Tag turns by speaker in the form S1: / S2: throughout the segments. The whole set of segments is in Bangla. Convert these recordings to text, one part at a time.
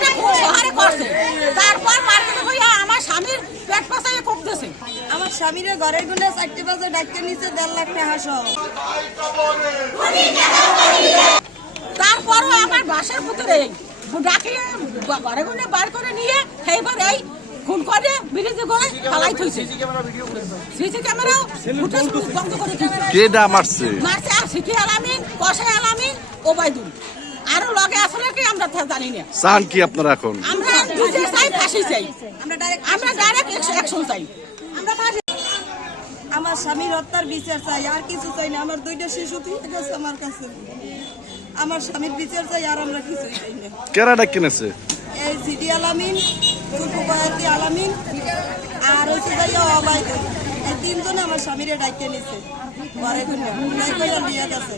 S1: একটা খুব সহারে করছে। তারপর মার্কেটে আমার স্বামীর পেট পাশায় কোপ দিয়েছে
S2: আমার স্বামীর ঘরেরগুলো চারটে বাজে ডাক্তার নিচে দেড় লাখ টাকা সহ
S1: তারপরও আমার বাসার ভিতরে ডাকিয়ে ঘরে ঘরে বার করে নিয়ে সেইবার এই খুন করে ব্রিজে করে ফালাই থইছে। সিসি ক্যামেরাও ফুটেজ বন্ধ করে থইছে
S3: কে ডা মারছে?
S1: মারছে আর সিটি আলামিন কষাই আলামিন ওবায়দুল। লগে আসলে কি আমরা জানি না।
S3: চান কি আপনারা এখন?
S1: আমরা বিচার চাই ফাঁসি চাই।
S2: আমরা ডাইরেক্ট
S1: আমরা অ্যাকশন চাই।
S2: আমরা আমার স্বামীর হত্যার বিচার চাই আর কিছু চাই না। আমার দুইটা শিশু থেকে গেছে আমার কাছে। আমার স্বামীর বিচার চাই আর আমরা কিছুই চাই না।
S3: কেরাডা কিনেছে?
S2: এই সিডি আলামিন ফুলপুবায়াতি আলামিন আর হচ্ছে যাই অবাইদ এই তিনজনে আমার স্বামীরে ডাইকে নিছে। ঘরে কইরা লিয়া গেছে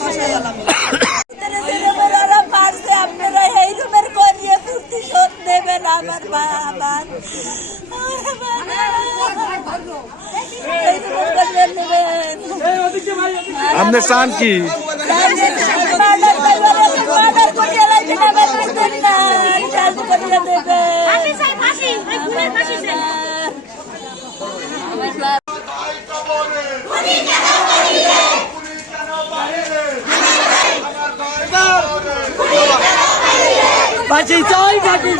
S2: কষাই আলামিন।
S4: খুনের ফাঁসি চাই
S1: বাঁচি চাই বাঁচি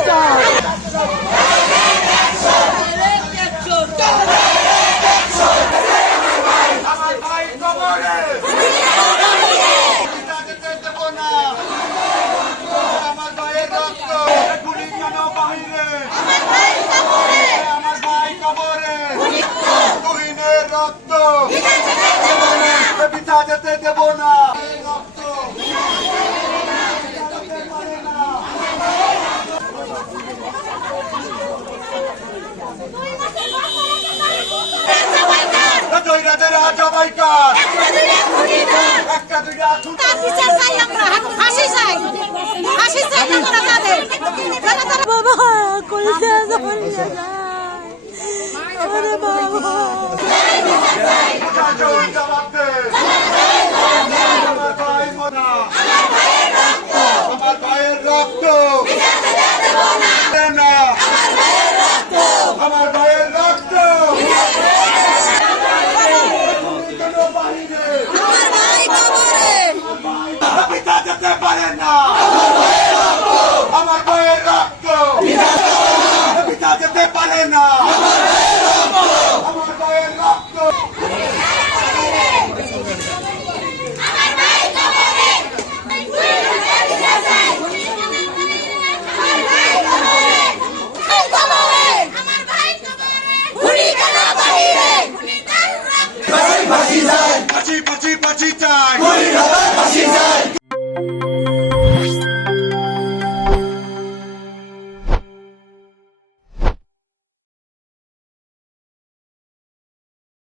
S5: আমার ভাইয়ের রক্ত গুলি কেন বাহিরে আমার ভাই কবরে তুহিনের রক্ত। পিতা যেতে দেব না। রক্ত একটা দুইটা
S1: তার চাই আমরা ফাঁসি চাই। তারা
S2: বাবা কইছে আরে বাবা
S5: জয় জবাব দে আমার ভাই মনা আমার ভাইয়ের রক্ত দে না আমার ভাইয়ের রক্ত কেন বাহিরে পিতা যেতে পারে না আমার ভাইয়ের রক্ত পিতা যেতে পারে না আমার পাচি পাচি পাচি চাই।